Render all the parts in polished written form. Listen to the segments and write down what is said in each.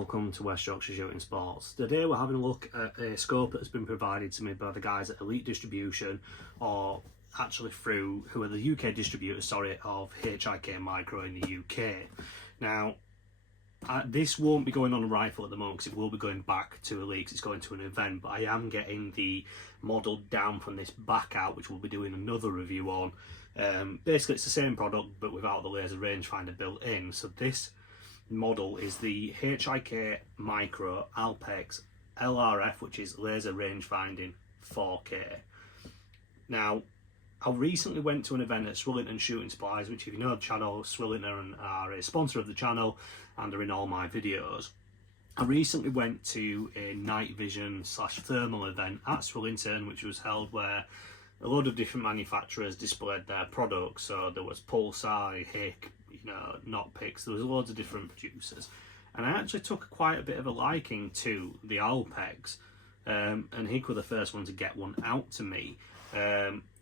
welcome to West Yorkshire Shooting Sports. Today we're having a look at a scope that's been provided to me by the guys at Elite Distribution, or actually through, who are the UK distributors, sorry, of HIKMICRO in the UK. Now, this won't be going on a rifle at the moment because it will be going back to Elite, it's going to an event, but I am getting the model down from this back out, which we'll be doing another review on. Basically it's the same product but without the laser rangefinder built in. So this model is the HIKMICRO ALPEX LRF, which is laser rangefinding 4K. Now, I recently went to an event at Swillington Shooting Supplies, which, if you know the channel, Swillington are a sponsor of the channel and are in all my videos. I recently went to a night vision / thermal event at Swillington, which was held where a load of different manufacturers displayed their products. So there was Pulsar, HIK, Notpix, there was loads of different producers. And I actually took quite a bit of a liking to the Alpex, and HIK were the first one to get one out to me.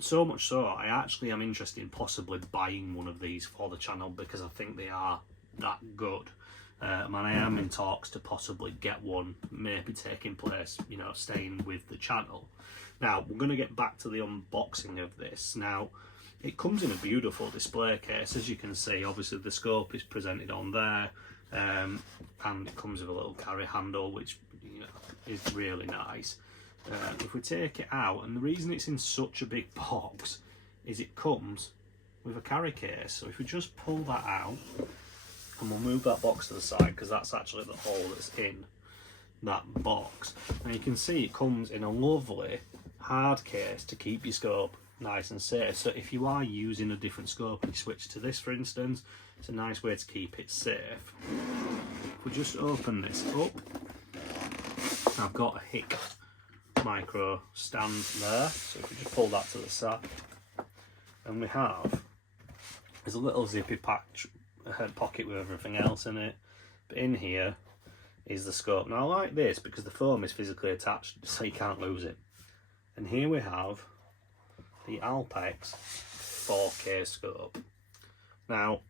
So much so, I actually am interested in possibly buying one of these for the channel because I think they are that good. And I am in talks to possibly get one, maybe taking place, staying with the channel. Now, we're going to get back to the unboxing of this. Now, it comes in a beautiful display case, as you can see. Obviously, the scope is presented on there, and it comes with a little carry handle, which is really nice. If we take it out, and the reason it's in such a big box is it comes with a carry case. So if we just pull that out, and we'll move that box to the side because that's actually the hole that's in that box. And you can see it comes in a lovely hard case to keep your scope nice and safe. So if you are using a different scope and you switch to this, for instance, it's a nice way to keep it safe. If we just open this up, I've got a HIKMICRO stand there. So if we just pull that to the side, and we have, there's a little zippy patch pocket with everything else in it, but in here is the scope. Now I like this because the foam is physically attached so you can't lose it. And here we have the Alpex 4K scope. Now,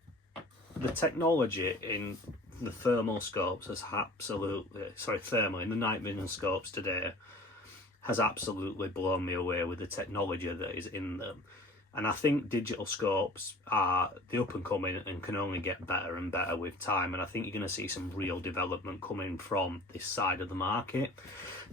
the technology in the thermal scopes has thermal in the night vision scopes today has absolutely blown me away with the technology that is in them. And I think digital scopes are the up and coming and can only get better and better with time. And I think you're going to see some real development coming from this side of the market.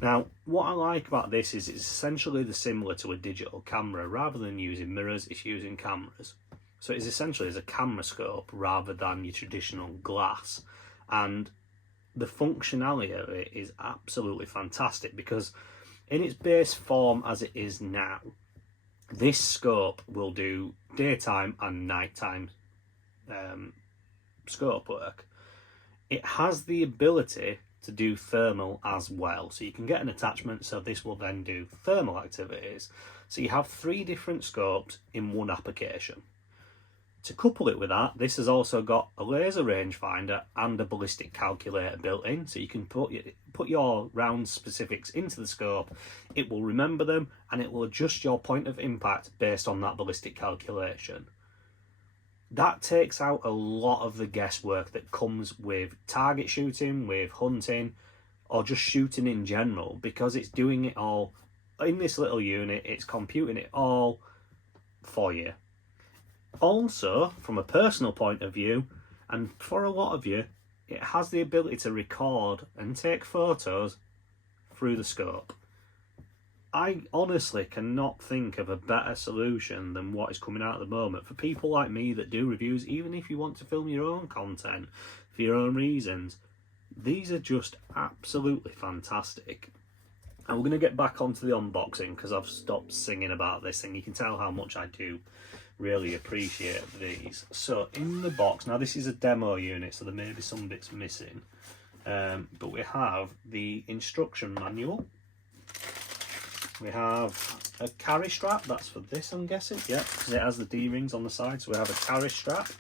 Now, what I like about this is it's essentially similar to a digital camera. Rather than using mirrors, it's using cameras. So it's essentially as a camera scope rather than your traditional glass. And the functionality of it is absolutely fantastic because in its base form as it is now, this scope will do daytime and nighttime scope work. It has the ability to do thermal as well, so you can get an attachment, so this will then do thermal activities. So you have 3 different scopes in one application. To couple it with that, this has also got a laser rangefinder and a ballistic calculator built in, so you can put your round specifics into the scope, it will remember them, and it will adjust your point of impact based on that ballistic calculation. That takes out a lot of the guesswork that comes with target shooting, with hunting, or just shooting in general, because it's doing it all in this little unit, it's computing it all for you. Also, from a personal point of view, and for a lot of you, it has the ability to record and take photos through the scope. I honestly cannot think of a better solution than what is coming out at the moment for people like me that do reviews. Even if you want to film your own content for your own reasons, these are just absolutely fantastic. And we're going to get back onto the unboxing because I've stopped singing about this thing. You can tell how much I do really appreciate these. So in the box, now this is a demo unit, so there may be some bits missing, but we have the instruction manual, we have a carry strap, that's for this I'm guessing, yeah, because it has the D-rings on the side, so we have a carry strap.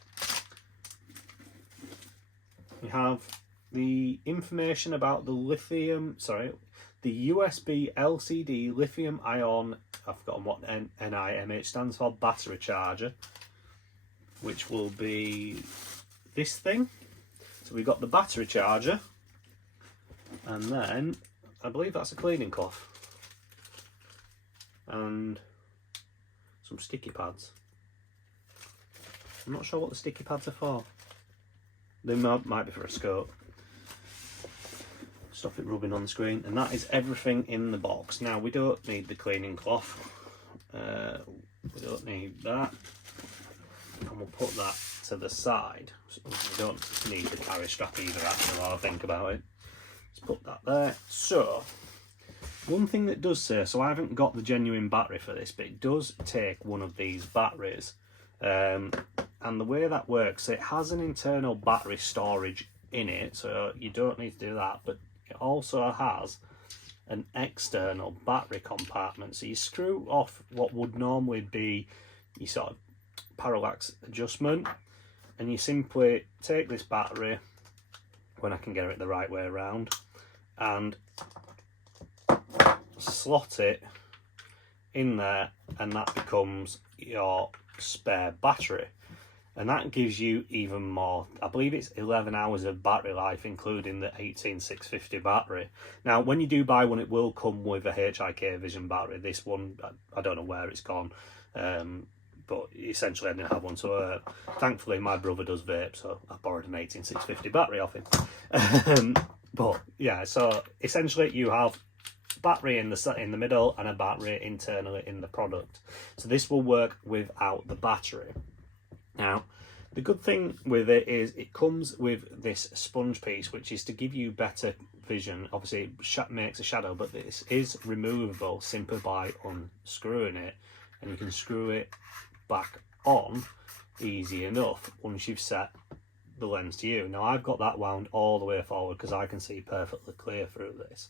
We have the information about the the USB LCD lithium ion, I've forgotten what NIMH stands for, battery charger, which will be this thing. So we've got the battery charger, And then I believe that's a cleaning cloth and some sticky pads. I'm not sure what the sticky pads are for. They might be for a scope. Stop it rubbing on the screen. And that is everything in the box. Now we don't need the cleaning cloth. We don't need that. And we'll put that to the side. So we don't need the carry strap either, actually, while I think about it. Let's put that there. So, one thing that does say, so I haven't got the genuine battery for this, but it does take one of these batteries. And the way that works, it has an internal battery storage in it, so you don't need to do that, but it also has an external battery compartment. So you screw off what would normally be your sort of parallax adjustment, and you simply take this battery, when I can get it the right way around, and slot it in there, and that becomes your spare battery. And that gives you even more. I believe it's 11 hours of battery life, including the 18650 battery. Now, when you do buy one, it will come with a HIK Vision battery. This one, I don't know where it's gone, but essentially I didn't have one. So thankfully, my brother does vape, so I borrowed an 18650 battery off him. But yeah, so essentially you have battery in the middle and a battery internally in the product. So this will work without the battery. Now, the good thing with it is it comes with this sponge piece, which is to give you better vision. Obviously, it makes a shadow, but this is removable simply by unscrewing it, and you can screw it back on easy enough once you've set the lens to you. Now, I've got that wound all the way forward because I can see perfectly clear through this.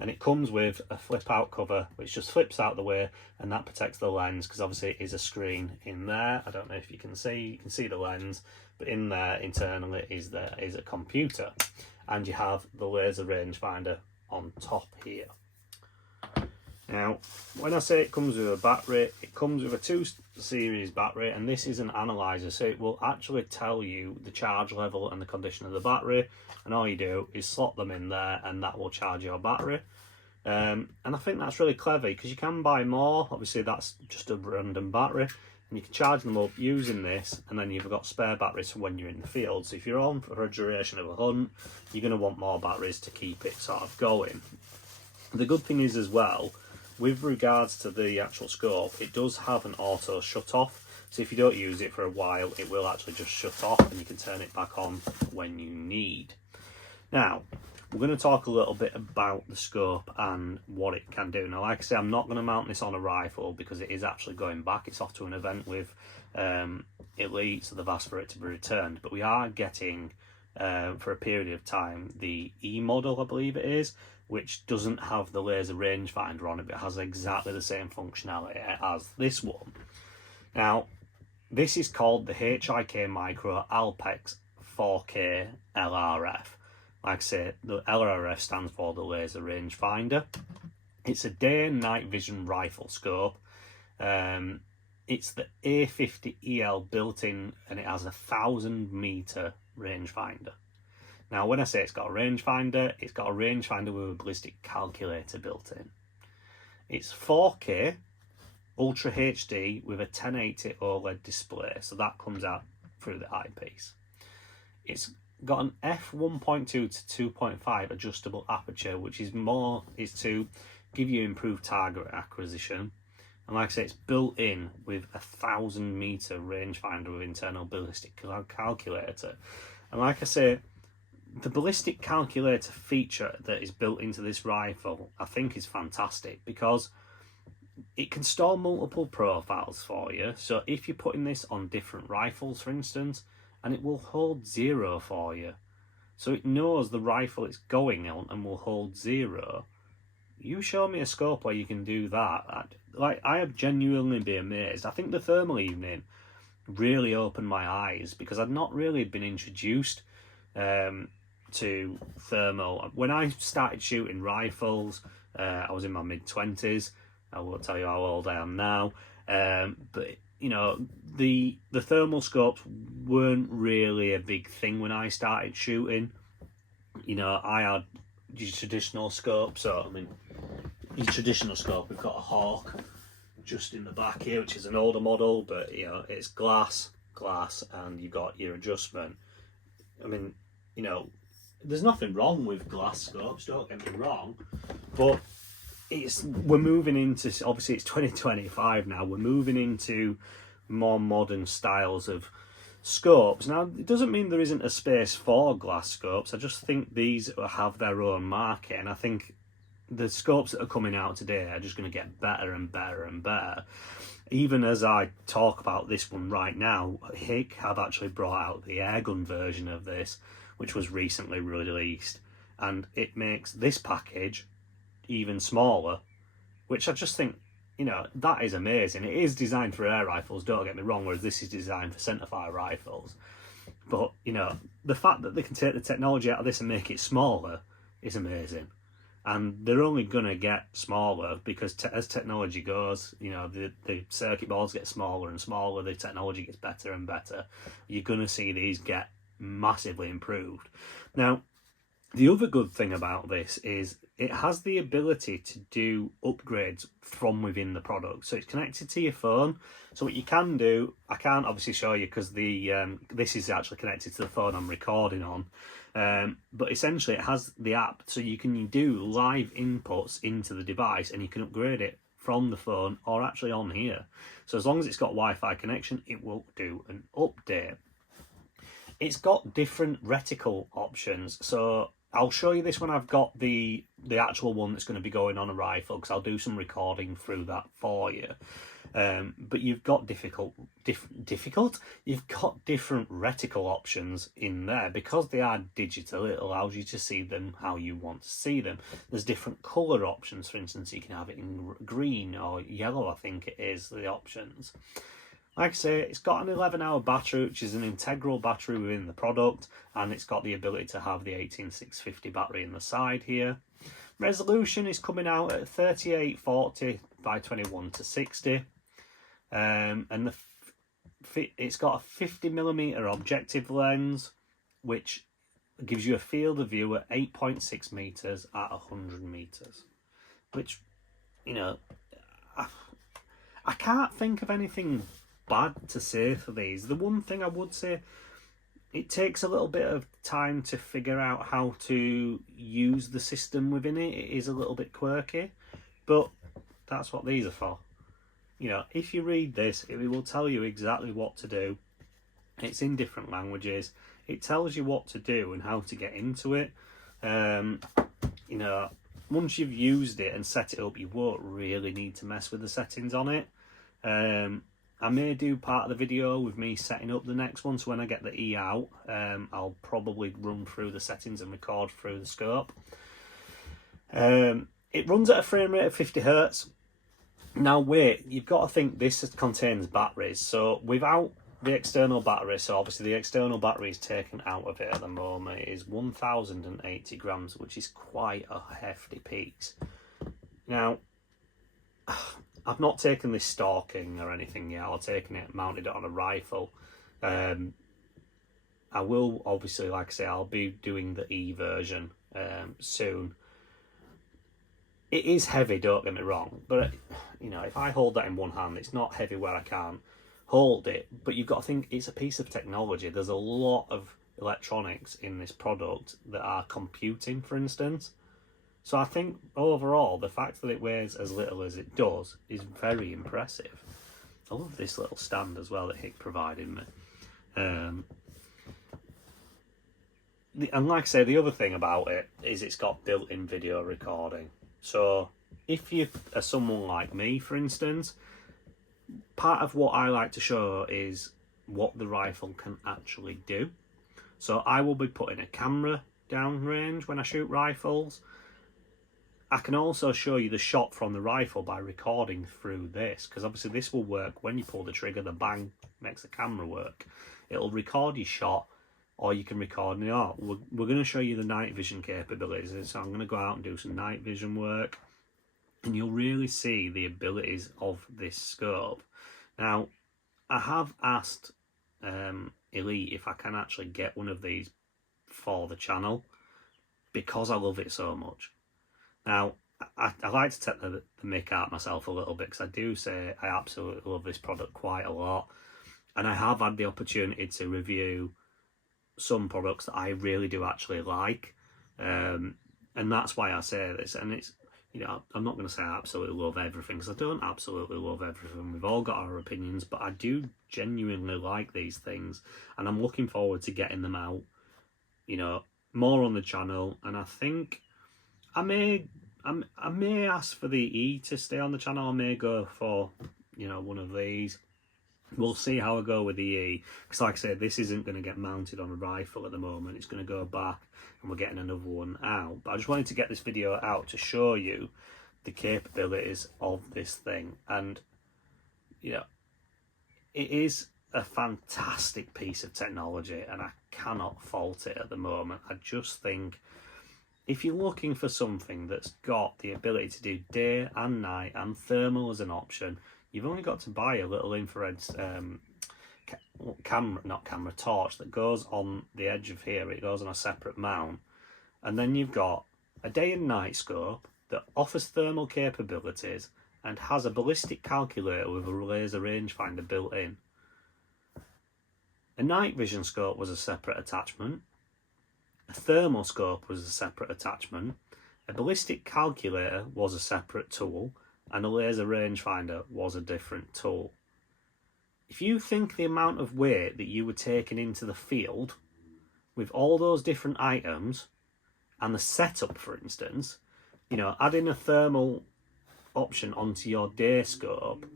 And it comes with a flip out cover which just flips out the way, and that protects the lens because obviously it is a screen in there. I don't know if you can see the lens, but in there internally is a computer, and you have the laser rangefinder on top here. Now, when I say it comes with a battery, it comes with a 2 series battery, and this is an analyzer, so it will actually tell you the charge level and the condition of the battery, and all you do is slot them in there and that will charge your battery. And I think that's really clever because you can buy more. Obviously that's just a random battery, and you can charge them up using this, and then you've got spare batteries for when you're in the field. So if you're on for a duration of a hunt, you're going to want more batteries to keep it sort of going. The good thing is as well, with regards to the actual scope, it does have an auto shut off. So if you don't use it for a while, it will actually just shut off, and you can turn it back on when you need. Now, we're going to talk a little bit about the scope and what it can do. Now, like I say, I'm not going to mount this on a rifle because it is actually going back. It's off to an event with Elite, so they've asked for it to be returned. But we are getting, for a period of time, the E model, I believe it is, which doesn't have the laser rangefinder on it, but it has exactly the same functionality as this one. Now, this is called the HIKMICRO ALPEX 4K LRF. Like I say, the LRF stands for the laser rangefinder. It's a day and night vision rifle scope. It's the A50EL built in, and it has a 1,000-meter rangefinder. Now, when I say it's got a rangefinder with a ballistic calculator built in. It's 4K Ultra HD with a 1080 OLED display, so that comes out through the eyepiece. It's got an f1.2 to 2.5 adjustable aperture, which is to give you improved target acquisition. And like I say, it's built in with a 1,000-meter rangefinder with internal ballistic calculator. And like I say, the ballistic calculator feature that is built into this rifle, I think, is fantastic because it can store multiple profiles for you. So if you're putting this on different rifles, for instance, and it will hold 0 for you. So it knows the rifle it's going on and will hold 0. You show me a scope where you can do that. I have genuinely been amazed. I think the thermal evening really opened my eyes because I'd not really been introduced to thermal. When I started shooting rifles, I was in my mid-20s. I won't tell you how old I am now. But you know, the thermal scopes weren't really a big thing when I started shooting. You know, I had your traditional scope. So I mean, your traditional scope, we've got a Hawk just in the back here, which is an older model, but you know, it's glass, and you've got your adjustment. I mean, you know, there's nothing wrong with glass scopes, don't get me wrong, but we're moving into, obviously it's 2025 now, we're moving into more modern styles of scopes. Now, it doesn't mean there isn't a space for glass scopes. I just think these have their own market, and I think the scopes that are coming out today are just going to get better and better and better. Even as I talk about this one right now, HIK have actually brought out the airgun version of this, which was recently released, and it makes this package even smaller, which I just think, you know, that is amazing. It is designed for air rifles, don't get me wrong, whereas this is designed for centerfire rifles. But, you know, the fact that they can take the technology out of this and make it smaller is amazing. And they're only going to get smaller because as technology goes, you know, the circuit boards get smaller and smaller, the technology gets better and better. You're going to see these get massively improved. Now, the other good thing about this is it has the ability to do upgrades from within the product. So it's connected to your phone. So what you can do, I can't obviously show you because the this is actually connected to the phone I'm recording on. But essentially it has the app, so you can do live inputs into the device and you can upgrade it from the phone or actually on here. So as long as it's got Wi-Fi connection, it will do an update. It's got different reticle options, so I'll show you this when I've got the actual one that's going to be going on a rifle, because I'll do some recording through that for you. But you've got you've got different reticle options in there. Because they are digital, it allows you to see them how you want to see them. There's different colour options. For instance, you can have it in green or yellow, I think it is, the options. Like I say, it's got an 11-hour battery, which is an integral battery within the product, and it's got the ability to have the 18650 battery in the side here. Resolution is coming out at 3840 by 21:60, and it's got a 50mm objective lens, which gives you a field of view at 8.6 meters at 100 meters, which, you know, I can't think of anything bad to say for these. The one thing I would say, it takes a little bit of time to figure out how to use the system within it. It is a little bit quirky, but that's what these are for. You know, if you read this, it will tell you exactly what to do. It's in different languages. It tells you what to do and how to get into it. You know, once you've used it and set it up, you won't really need to mess with the settings on it. I may do part of the video with me setting up the next one, so when I get the E out, I'll probably run through the settings and record through the scope. It runs at a frame rate of 50 Hz. Now wait, you've got to think this contains batteries, so without the external battery, so obviously the external battery is taken out of it at the moment, it is 1080 grams, which is quite a hefty piece. Now, I've not taken this stalking or anything yet. I've taken it, mounted it on a rifle. I will, obviously, like I say, I'll be doing the E version soon. It is heavy, don't get me wrong, but, you know, if I hold that in one hand, it's not heavy where I can't hold it. But you've got to think, it's a piece of technology. There's a lot of electronics in this product that are computing, for instance. So I think overall, the fact that it weighs as little as it does is very impressive. I love this little stand as well that HIK provided me. And like I say, the other thing about it is it's got built-in video recording. So if you are someone like me, for instance, part of what I like to show is what the rifle can actually do. So I will be putting a camera down range when I shoot rifles. I can also show you the shot from the rifle by recording through this, because obviously this will work when you pull the trigger, the bang makes the camera work. It'll record your shot, or you can record, you know, we're going to show you the night vision capabilities, so I'm going to go out and do some night vision work, and you'll really see the abilities of this scope. Now, I have asked Elite if I can actually get one of these for the channel. because I love it so much. Now, I like to take the mick out myself a little bit, because I do say I absolutely love this product quite a lot, and I have had the opportunity to review some products that I really do actually like, and that's why I say this. And it's, you know, I'm not going to say I absolutely love everything, because I don't absolutely love everything. We've all got our opinions, but I do genuinely like these things, and I'm looking forward to getting them out, you know, more on the channel. And I think I may ask for the E to stay on the channel. I may go for, you know, one of these. We'll see how I go with the E, because like I said, this isn't going to get mounted on a rifle at the moment. It's going to go back and we're getting another one out. But I just wanted to get this video out to show you the capabilities of this thing. And, you know, it is a fantastic piece of technology, and I cannot fault it at the moment. I just think if you're looking for something that's got the ability to do day and night and thermal as an option, you've only got to buy a little infrared torch that goes on the edge of here. It goes on a separate mount, and then you've got a day and night scope that offers thermal capabilities and has a ballistic calculator with a laser rangefinder built in. A night vision scope was a separate attachment. A thermal scope was a separate attachment. A ballistic calculator was a separate tool, and a laser rangefinder was a different tool. If you think the amount of weight that you were taking into the field with all those different items and the setup, for instance, you know, adding a thermal option onto your day scope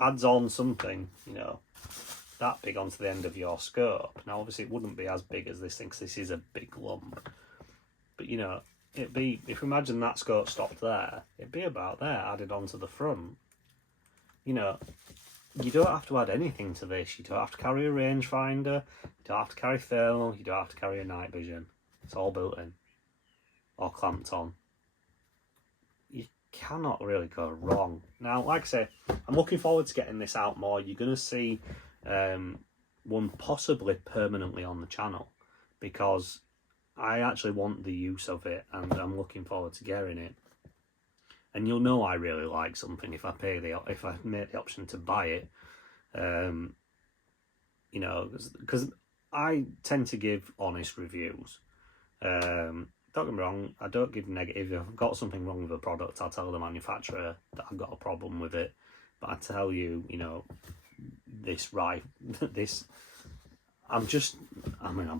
adds on something, you know, that big onto the end of your scope. Now obviously it wouldn't be as big as this thing, because this is a big lump, but you know, it'd be, if you imagine that scope stopped there, it'd be about there added onto the front. You know, you don't have to add anything to this. You don't have to carry a rangefinder, you don't have to carry thermal, you don't have to carry a night vision. It's all built in or clamped on. You cannot really go wrong. Now, like I say, I'm looking forward to getting this out more. You're going to see one possibly permanently on the channel, because I actually want the use of it, and I'm looking forward to getting it. And you'll know I really like something if I make the option to buy it. You know, because I tend to give honest reviews. Don't get me wrong, I don't give negative. If I've got something wrong with a product, I'll tell the manufacturer that I've got a problem with it. But I tell you, you know, I'm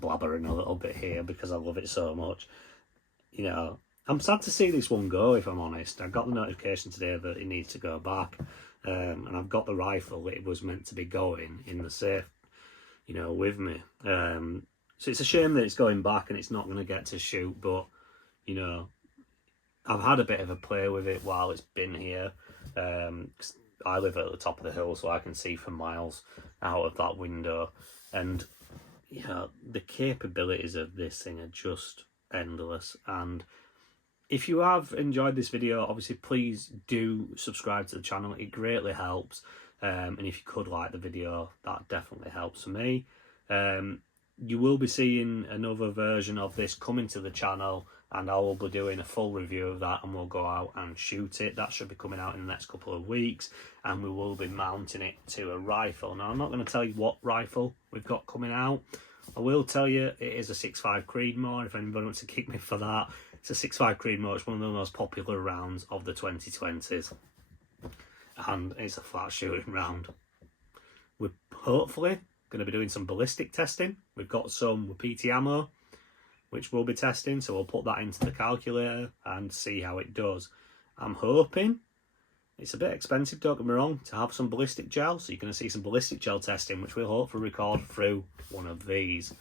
blabbering a little bit here because I love it so much. You know, I'm sad to see this one go, if I'm honest. I got the notification today that it needs to go back, and I've got the rifle that it was meant to be going in the safe, you know, with me. So it's a shame that it's going back and it's not going to get to shoot, but, you know, I've had a bit of a play with it while it's been here. 'Cause I live at the top of the hill, so I can see for miles out of that window. And, you know, the capabilities of this thing are just endless. And if you have enjoyed this video, obviously please do subscribe to the channel. It greatly helps. And if you could like the video, that definitely helps for me. You will be seeing another version of this coming to the channel, and I will be doing a full review of that, and we'll go out and shoot it. That should be coming out in the next couple of weeks, and we will be mounting it to a rifle. Now, I'm not going to tell you what rifle we've got coming out. I will tell you it is a 6.5 Creedmoor, if anybody wants to kick me for that. It's a 6.5 Creedmoor. It's one of the most popular rounds of the 2020s, and it's a flat shooting round. We're hopefully going to be doing some ballistic testing. We've got some PT ammo, which we'll be testing, so we'll put that into the calculator and see how it does. I'm hoping, it's a bit expensive, don't get me wrong, to have some ballistic gel, so you're going to see some ballistic gel testing, which we'll hopefully record through one of these.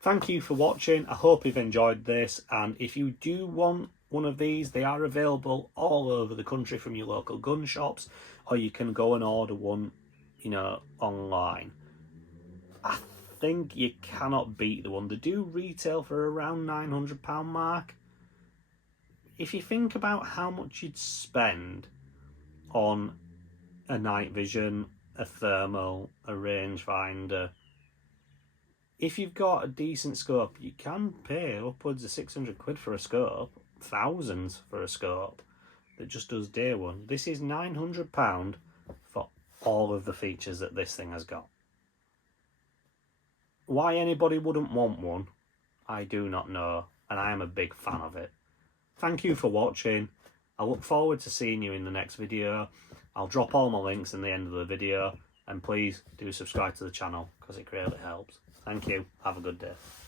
Thank you for watching. I hope you've enjoyed this, and if you do want one of these, they are available all over the country from your local gun shops, or you can go and order one, you know, online. I think you cannot beat the one. They do retail for around £900 mark. If you think about how much you'd spend on a night vision, a thermal, a rangefinder, if you've got a decent scope, you can pay upwards of 600 quid for a scope, thousands for a scope that just does day one. This is £900 for all of the features that this thing has got. Why anybody wouldn't want one, I do not know, and I am a big fan of it. Thank you for watching. I look forward to seeing you in the next video. I'll drop all my links in the end of the video, and please do subscribe to the channel because it greatly helps. Thank you. Have a good day.